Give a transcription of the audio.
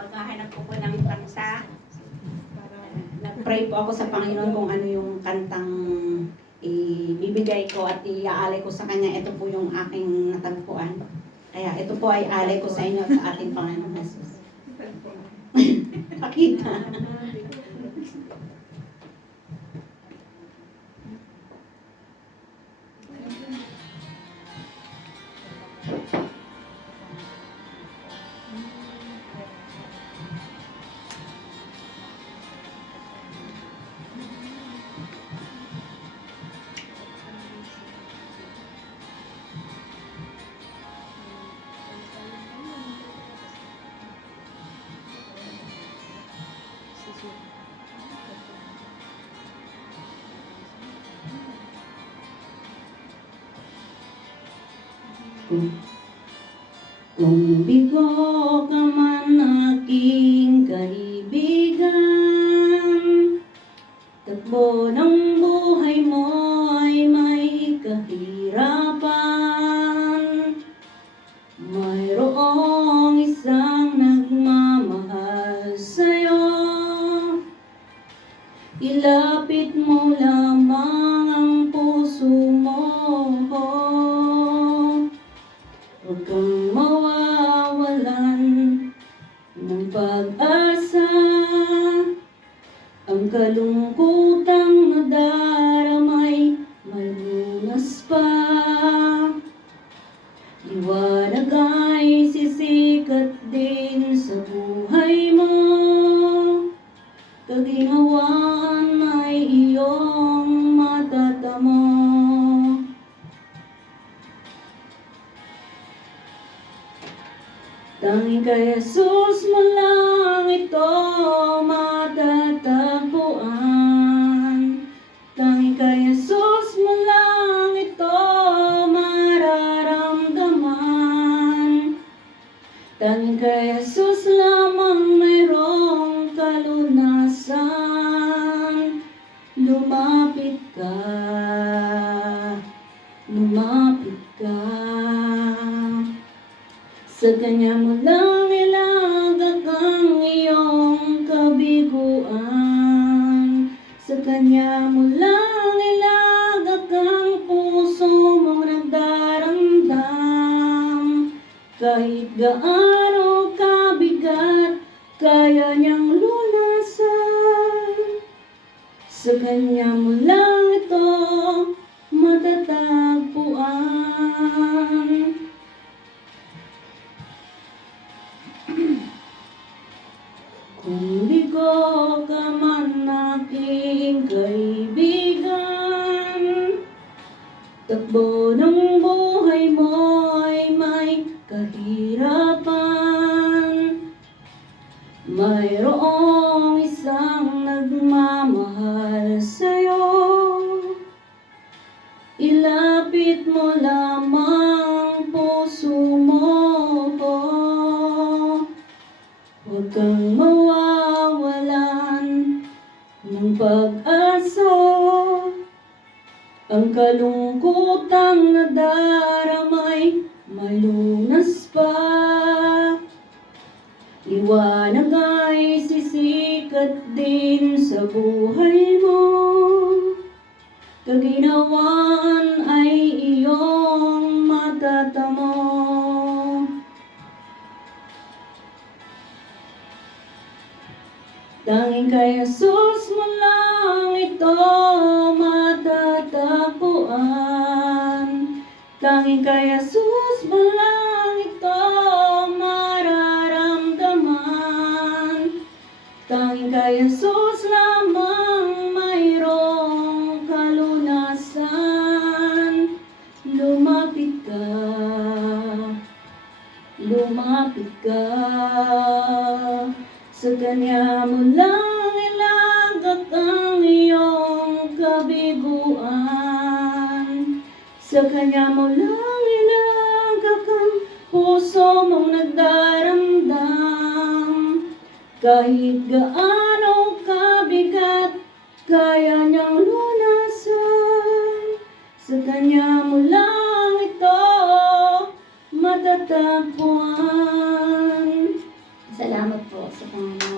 paghahanap ko po ng tansa, nag-pray po ako sa Panginoon kung ano yung kantang ibibigay ko at iaalay ko sa Kanya. Ito po yung aking natagpuan. Kaya ito po ay alay ko sa inyo at sa ating Panginoon Jesus. Pakita. Kung bigo ka man aking kaibigan, takbo ng buhay mo ay may kahirapan. Mayroong isang nagmamahal sa'yo, ilapit mo lamang ang puso mo. Huwag kang mawawalan ng pag-asa. Ang kalungkutang nadaramay may lunas pa. Liwanag ay sisikat din sa buhay mo. Kaginhawaan ay iyong matatamo. Tanging kay Jesus mo lang ito matatagpuan. Tanging kay Jesus mo lang ito mararamdaman. Tanging kay Jesus lamang mayroong kalunasan. Lumapit ka, lumapit ka. Sa Kanya mo lang ilagak ang iyong kabiguan. Sa Kanya mo lang ilagak ang puso mong nagdaramdam. Kahit gaano kabigat, kaya niyang lunasan. Sa Kanya mo lang ito matatagpuan. Kung bigo ka man aking kaibigan, takbo ng buhay mo ay may kahirapan. Mayroong isang nagmamahal sa'yo, ilapit mo lamang puso mo. Huwag kang mawawalan ng pag-asa. Ang kalungkutang nadaramay may lunas pa. Liwanag ay sisikat din sa buhay mo. Kaginhawaan ay iyong matatamo. Tanging kay Jesus mo lang ito matatagpuan. Tanging kay Jesus mo lang ito mararamdaman. Tanging kay Jesus lamang mayroong kalunasan. Lumapit ka, lumapit ka. Sa Kanya mo lang ilagak ang iyong kabiguan. Sa Kanya mo lang ilagak ang puso mong nagdaramdam. Kahit gaano kabigat, kaya niyang lunasan. Sa Kanya mo lang ito matatagpuan. Salamat po. sa Panginoon.